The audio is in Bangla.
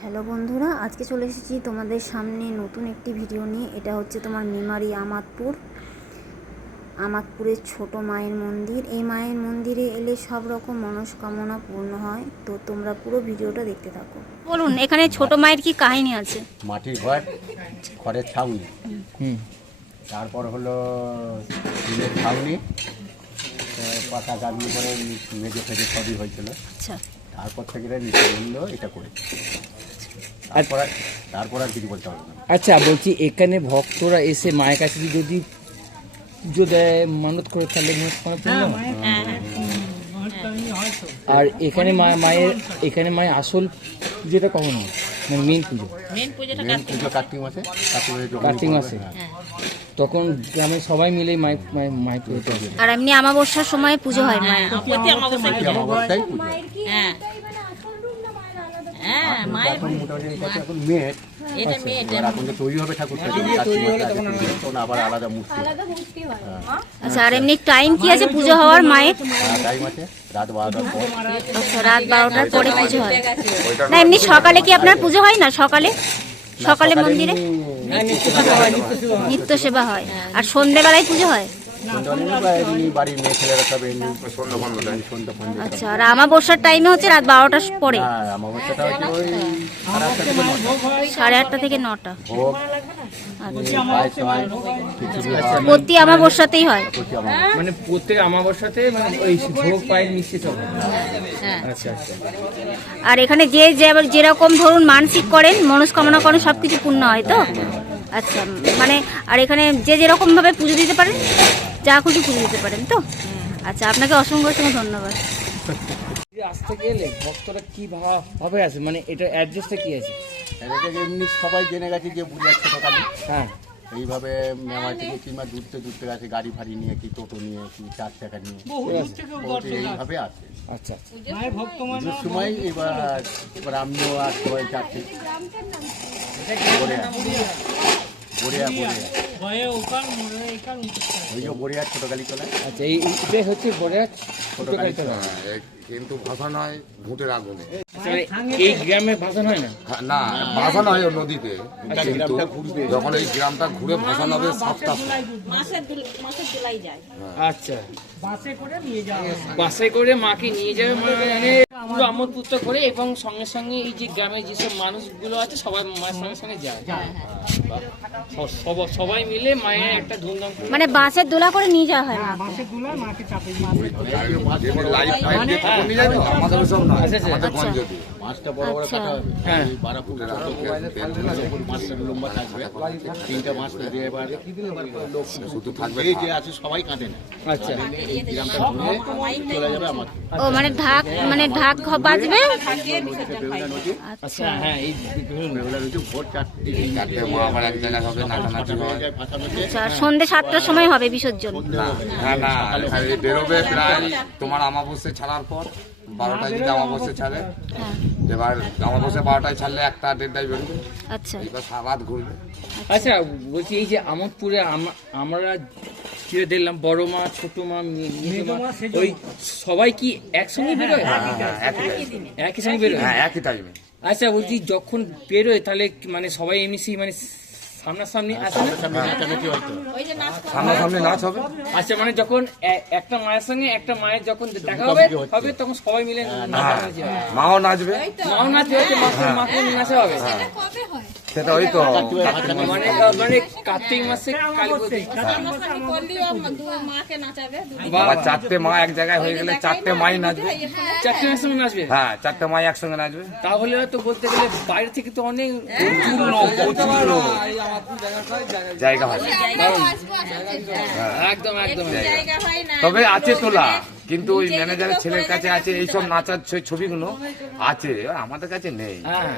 হ্যালো বন্ধুরা, আজকে চলে এসেছি তোমাদের সামনে নতুন একটি ভিডিও নিয়ে। এটা হচ্ছে তোমার মেমারি আমাদপুরের ছোট মায়ের মন্দির। এই মায়ের মন্দিরে এলে সব রকম মনস্কামনা পূর্ণ হয়। তো তোমরা পুরো ভিডিওটা দেখতে থাকো। বলুন, এখানে ছোট মায়ের কি কাহিনী আছে? মাটির ঘর, খড়ের ছাউনি, তারপর হলো টিনের ছাউনি, পাতা গাবি করে মেঝে ফেজে সবই হয়েছিল। আচ্ছা, তারপর থেকে নিচে বললো এটা করে, তারপর আর কিছু বলতে হবে না। আচ্ছা, বলছি এখানে ভক্তরা এসে মায়ের কাছে যদি পুজো দেয়, মানত করে, তাহলে আর এখানে মায়ের আসল পুজোটা কখন হয়? মানে মেন পুজো কার্তিক মাসে। কার্তিক মাসে তখন গ্রামের সবাই মিলে মায়ের পুজো করে। আর এমনি অমাবস্যার সময় পুজো হয় মায়ের। আচ্ছা, আর এমনি টাইম কি আছে পুজো হওয়ার মায়ের? আচ্ছা, রাত 12টার পরে পুজো হয় না? এমনি সকালে কি আপনার পুজো হয় না? সকালে মন্দিরে নিত্য সেবা হয়। আর সন্ধ্যেবেলায় পুজো হয়? আচ্ছা, আর অমাবস্যার টাইমে হচ্ছে রাত 12টার পরে, 8:30 থেকে 9টা। প্রতি অমাবস্যাতেই হয়? মানে প্রত্যেক অমাবস্যাতে মানে ওই ভোগ পায়ের নিশ্চিত হবে। আচ্ছা আচ্ছা। আর এখানে যেরকম ধরুন মানসিক করেন, মনস্কামনা করেন, সবকিছু পূর্ণ হয় তো? আচ্ছা, মানে আর এখানে যেরকম ভাবে পুজো দিতে পারেন, যা খুশি পুজো দিতে পারেন তো? আচ্ছা, আপনাকে অসংখ্য ধন্যবাদ। আসতে গেলে ভক্তরা কি ভাবে আছে, মানে এটা অ্যাড্রেসটা কি আছে? এমনি সবাই জেনে গেছে যে বুড়িয়া ছোটকালী। হ্যাঁ, এইভাবে মেমারি থেকে কিংবা দূরতে গেছে গাড়ি ফাড়ি নিয়ে, কি টোটো নিয়ে, কি 4 চাকা নিয়ে, এইভাবে আসে। আচ্ছা, পুজোর সময় এবার আমিও আর সবাই যাচ্ছি বড়িয়া ছোটকালী তোলা। আচ্ছা, এইটাই হচ্ছে বড়িয়া ছোটকালী তোলা। কিন্তু ভাসান হয় ভূতের আগুনে। এই গ্রামে ভাসান হয় না? না, ভাসান হয় নদীতে, কিন্তু যখন এই গ্রামটা ঘুরে ভাসান হবে 7টা। আচ্ছা, বাসে করে মাকে নিয়ে যাবে, মানে পুরো আমোদপুত্র করে, এবং সঙ্গে সঙ্গে এই যে গ্রামের যেসব মানুষগুলো আছে সবাই মায়ের সঙ্গে সঙ্গে যায়। সবাই মিলে মায়ের একটা ধুমধাম, মানে বাসের দোলা করে নিয়ে যাওয়া হয়? মাছটা বড় বড় কাটা হবে, মাছটা লম্বা থাকবে, 3টা মাছ দিয়ে এবার লোক শুধু থাকবে, এই যে আছে সবাই কাটে না। আচ্ছা, এই গ্রামটা ঘুরে চলে যাবে আমার। ও, মানে ঢাক বাজবে। আচ্ছা, হ্যাঁ, এই ভোর 4টে মা আবার এক জায়গায় হবে, নাচানাচি হয়। আচ্ছা, সন্ধ্যে 7টার সময় হবে বিসর্জন? হ্যাঁ, না, বেরোবে প্রায় তোমার অমাবস্যা ছাড়ার পর 12টায় যদি অমাবস্যা ছাড়ে, এবার অমাবস্যা 12টায় ছাড়লে 1টা 1:30টায় বেরোবে। আচ্ছা, এবার সারা রাত ঘুরবে। আচ্ছা, বলছি এই যে আমোদপুরে আমরা ফিরে দেখলাম বড় মা, ছোট মা, ওই সবাই কি একসঙ্গে বেরোয়? একই সঙ্গে বেরোয়? হ্যাঁ, একই টাইমে। আচ্ছা, বলছি যখন বেরোয় তাহলে মানে সবাই এমনি মানে সামনাসামনি আসে না? সামনাসামনি নাচ হবে। আচ্ছা, মানে যখন একটা মায়ের সঙ্গে একটা মায়ের যখন দেখা হবে তখন সবাই মিলে মাও নাচবে, মাকে নাচা হবে। সেটা ওই তো মানে কার্তিক মাসে কালী পুজো। আবার 4টে মা এক জায়গায় হয়ে গেলে 4টে মাই নাচবে। 4টে মাসের সঙ্গে নাচবে? হ্যাঁ, 4টে মাই একসঙ্গে নাচবে। তাহলে হয়তো বলতে গেলে বাইরে থেকে তো অনেক জায়গা হয়। একদম একদম। তবে আছে তোলা, কিন্তু ওই ম্যানেজারের ছেলের কাছে আছে এইসব নাচার ছবিগুলো আছে, আমাদের কাছে নেই। হ্যাঁ।